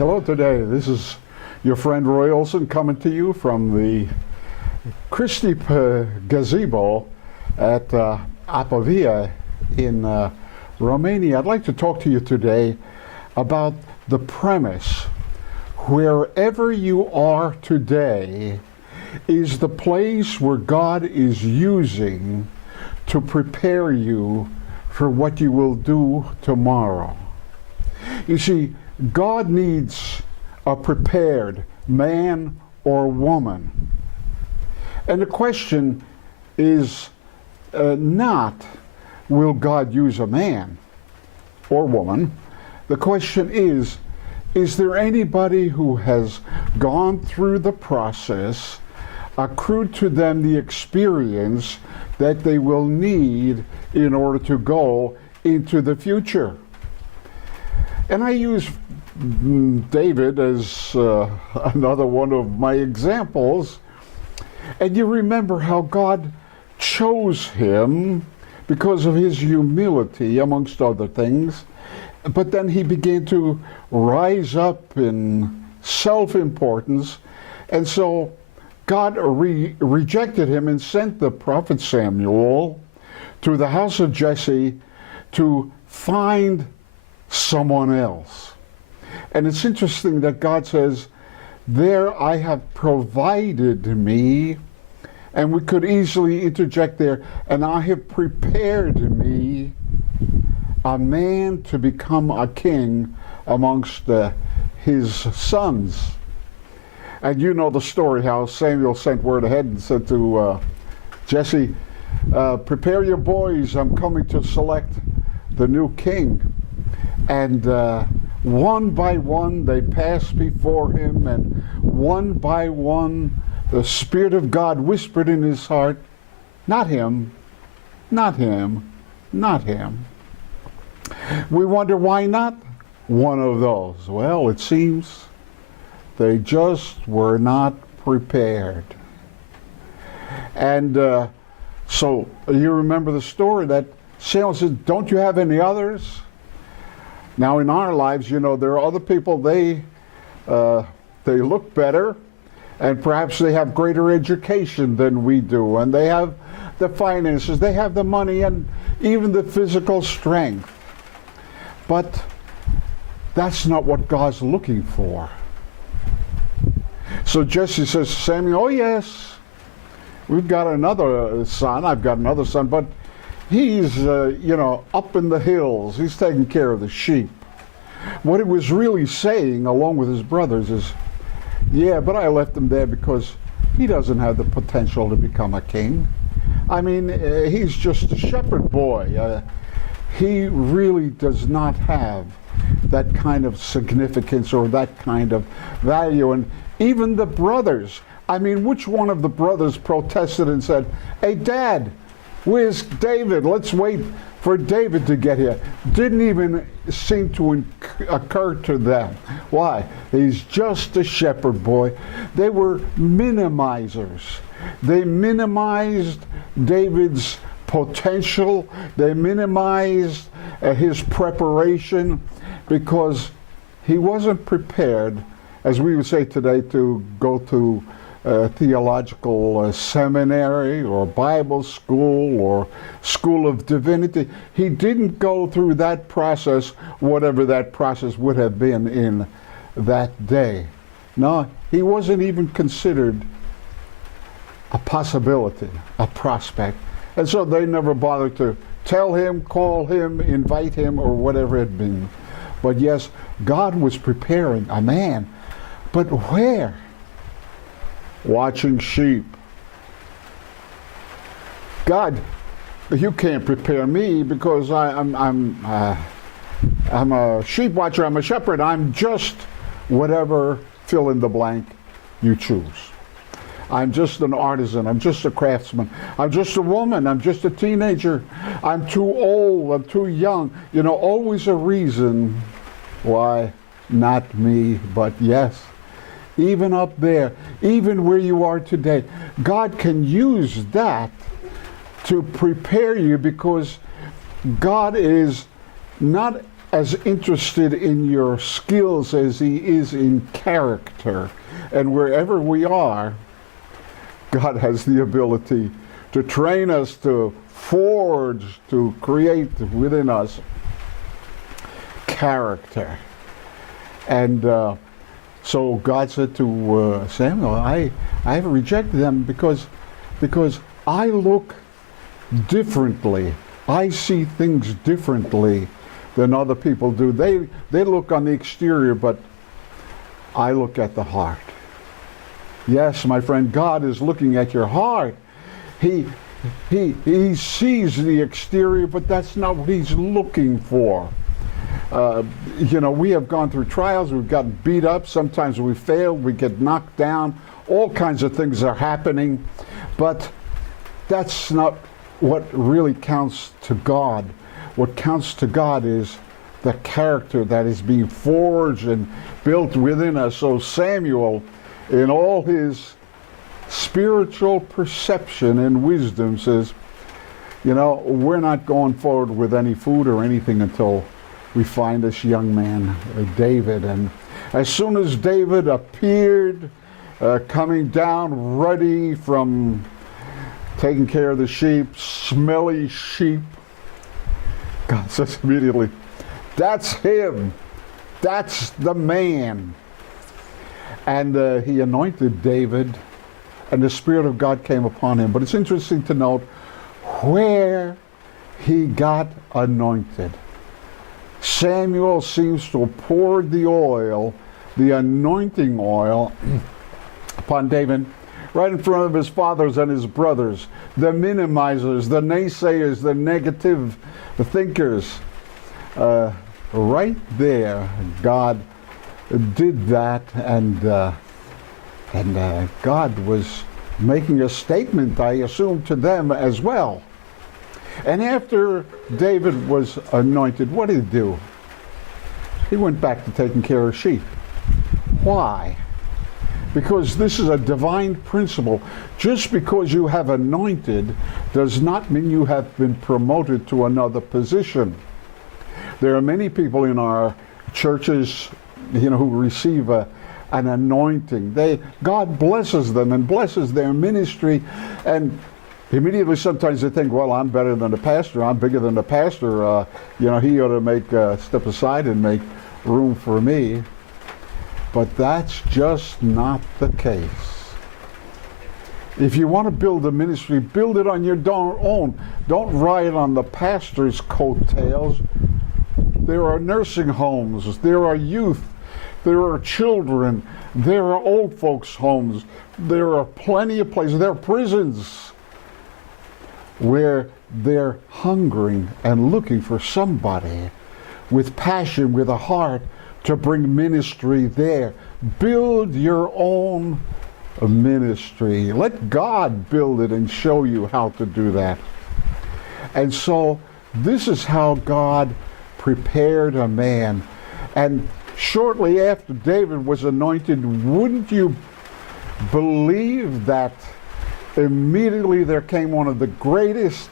Hello today. This is your friend Roy Olsen coming to you from the Christi Gazebo at Apavia in Romania. I'd like to talk to you today about the premise: wherever you are today is the place where God is using to prepare you for what you will do tomorrow. You see, God needs a prepared man or woman. And the question is not, will God use a man or woman? The question is there anybody who has gone through the process, accrued to them the experience that they will need in order to go into the future? And I use David as another one of my examples. And you remember how God chose him because of his humility, amongst other things. But then he began to rise up in self-importance. And so God rejected him and sent the prophet Samuel to the house of Jesse to find someone else. And it's interesting that God says, there I have provided me, and we could easily interject there, and I have prepared me a man to become a king amongst his sons. And you know the story, how Samuel sent word ahead and said to Jesse, prepare your boys, I'm coming to select the new king. And one by one they passed before him, and one by one the Spirit of God whispered in his heart, not him, not him, not him. We wonder why not one of those. Well, it seems they just were not prepared. And so you remember the story that Samuel said, don't you have any others? Now in our lives, you know, there are other people, they look better, and perhaps they have greater education than we do, and they have the finances, they have the money, and even the physical strength. But that's not what God's looking for. So Jesse says to Samuel, oh yes, we've got another son, I've got another son, but he's, up in the hills. He's taking care of the sheep. What he was really saying, along with his brothers, is, yeah, but I left him there because he doesn't have the potential to become a king. I mean, he's just a shepherd boy. He really does not have that kind of significance or that kind of value. And even the brothers, I mean, which one of the brothers protested and said, hey, Dad, where's David? Let's wait for David to get here. Didn't even seem to occur to them. Why? He's just a shepherd boy. They were minimizers. They minimized David's potential. They minimized his preparation because he wasn't prepared, as we would say today, to go to theological seminary or Bible school or school of divinity. He didn't go through that process, whatever that process would have been in that day. No, he wasn't even considered a possibility, a prospect. And so they never bothered to tell him, call him, invite him, or whatever it had been. But yes, God was preparing a man. But where? Watching sheep. God, you can't prepare me because I'm a sheep watcher, I'm a shepherd, I'm just whatever, fill in the blank you choose. I'm just an artisan, I'm just a craftsman, I'm just a woman, I'm just a teenager, I'm too old, I'm too young. You know, always a reason why not me, but yes. Even up there, even where you are today, God can use that to prepare you, because God is not as interested in your skills as he is in character. And wherever we are, God has the ability to train us, to forge, to create within us character. And so God said to Samuel, I have rejected them because I look differently. I see things differently than other people do. They look on the exterior, but I look at the heart. Yes, my friend, God is looking at your heart. He sees the exterior, but that's not what he's looking for. We have gone through trials, we've gotten beat up, sometimes we fail, we get knocked down, all kinds of things are happening, but that's not what really counts to God. What counts to God is the character that is being forged and built within us. So Samuel, in all his spiritual perception and wisdom, says, we're not going forward with any food or anything until we find this young man, David. And as soon as David appeared, coming down ruddy from taking care of the sheep, smelly sheep, God says immediately, that's him. That's the man. And he anointed David, and the Spirit of God came upon him. But it's interesting to note where he got anointed. Samuel seems to have poured the oil, the anointing oil, upon David right in front of his fathers and his brothers, the minimizers, the naysayers, the negative thinkers. Right there, God did that, and God was making a statement, I assume, to them as well. And after David was anointed, what did he do? He went back to taking care of sheep. Why? Because this is a divine principle. Just because you have anointed does not mean you have been promoted to another position. There are many people in our churches, who receive an anointing. God blesses them and blesses their ministry, and immediately sometimes they think, well, I'm better than the pastor, I'm bigger than the pastor, he ought to make step aside and make room for me. But that's just not the case. If you want to build a ministry, build it on your own. Don't ride on the pastor's coattails. There are nursing homes, there are youth, there are children, there are old folks' homes, there are plenty of places, there are prisons where they're hungering and looking for somebody with passion, with a heart to bring ministry there. Build your own ministry. Let God build it and show you how to do that. And so this is how God prepared a man. And shortly after David was anointed, wouldn't you believe that immediately there came one of the greatest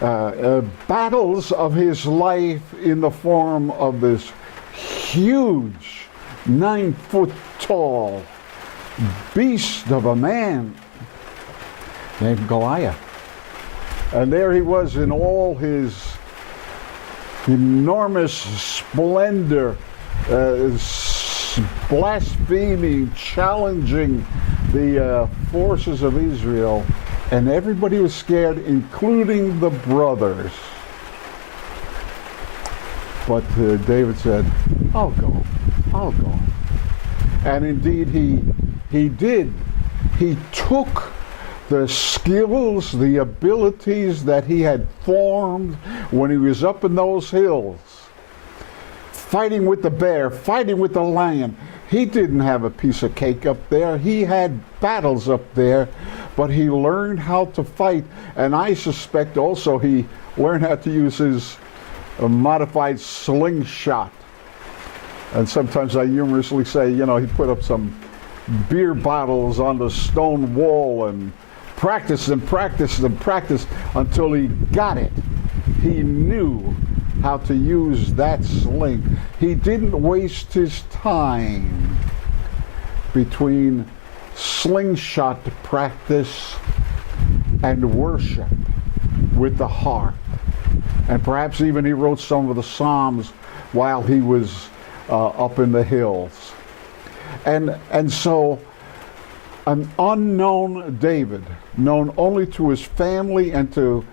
battles of his life in the form of this huge 9-foot-tall beast of a man named Goliath. And there he was in all his enormous splendor, blaspheming, challenging the forces of Israel, and everybody was scared, including the brothers. But David said, I'll go. And indeed he did. He took the skills, the abilities that he had formed when he was up in those hills, fighting with the bear, fighting with the lion. He didn't have a piece of cake up there. He had battles up there, but he learned how to fight. And I suspect also he learned how to use his modified slingshot. And sometimes I humorously say, he put up some beer bottles on the stone wall and practiced until he got it. He knew how to use that sling. He didn't waste his time between slingshot practice and worship with the heart. And perhaps even he wrote some of the Psalms while he was up in the hills. And so an unknown David, known only to his family and to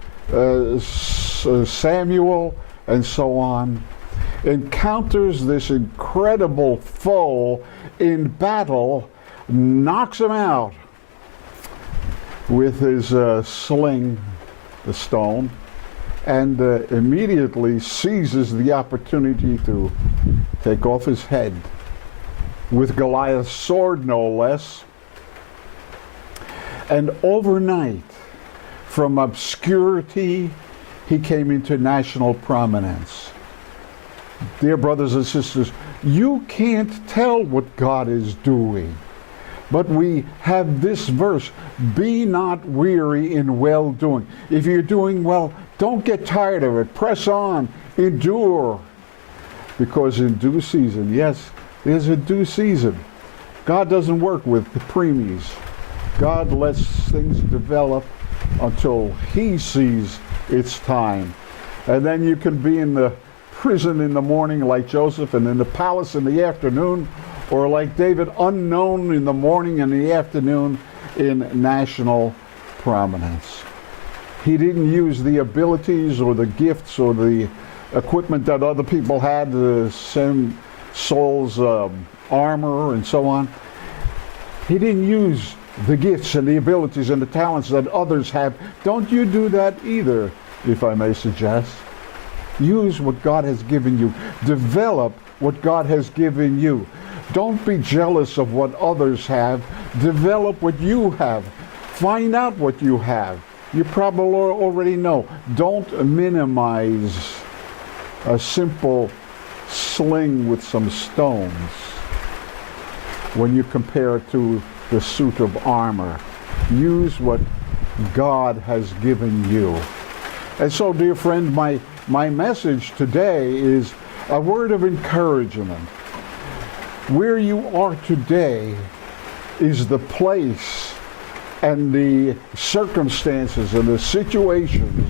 Samuel and so on, encounters this incredible foe in battle, knocks him out with his sling, the stone, and immediately seizes the opportunity to take off his head with Goliath's sword, no less. And overnight, from obscurity, he came into national prominence. Dear brothers and sisters, you can't tell what God is doing. But we have this verse, be not weary in well-doing. If you're doing well, don't get tired of it. Press on, endure. Because in due season, yes, there's a due season. God doesn't work with the preemies. God lets things develop until he sees it's time. And then you can be in the prison in the morning like Joseph, and in the palace in the afternoon, or like David, unknown in the morning and the afternoon in national prominence. He didn't use the abilities or the gifts or the equipment that other people had, to send Saul's armor and so on. He didn't use the gifts and the abilities and the talents that others have. Don't you do that either, if I may suggest. Use what God has given you. Develop what God has given you. Don't be jealous of what others have. Develop what you have. Find out what you have. You probably already know. Don't minimize a simple sling with some stones when you compare it to the suit of armor. Use what God has given you. And so, dear friend, my message today is a word of encouragement. Where you are today is the place and the circumstances and the situations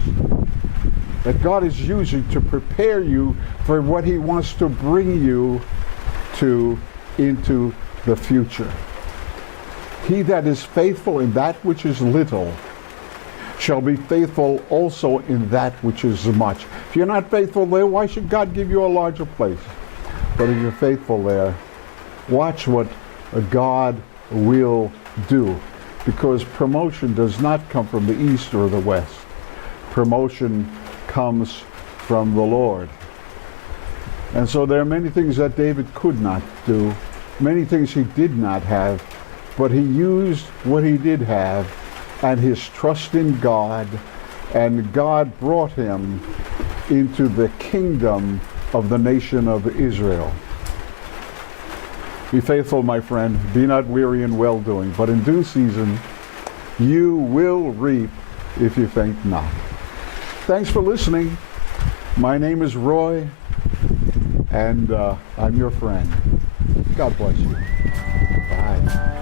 that God is using to prepare you for what he wants to bring you to into the future. He that is faithful in that which is little shall be faithful also in that which is much. If you're not faithful there, why should God give you a larger place? But if you're faithful there, watch what God will do. Because promotion does not come from the east or the west. Promotion comes from the Lord. And so there are many things that David could not do, many things he did not have, but he used what he did have and his trust in God, and God brought him into the kingdom of the nation of Israel. Be faithful, my friend. Be not weary in well-doing, but in due season you will reap if you faint not. Thanks for listening. My name is Roy, and I'm your friend. God bless you. Bye.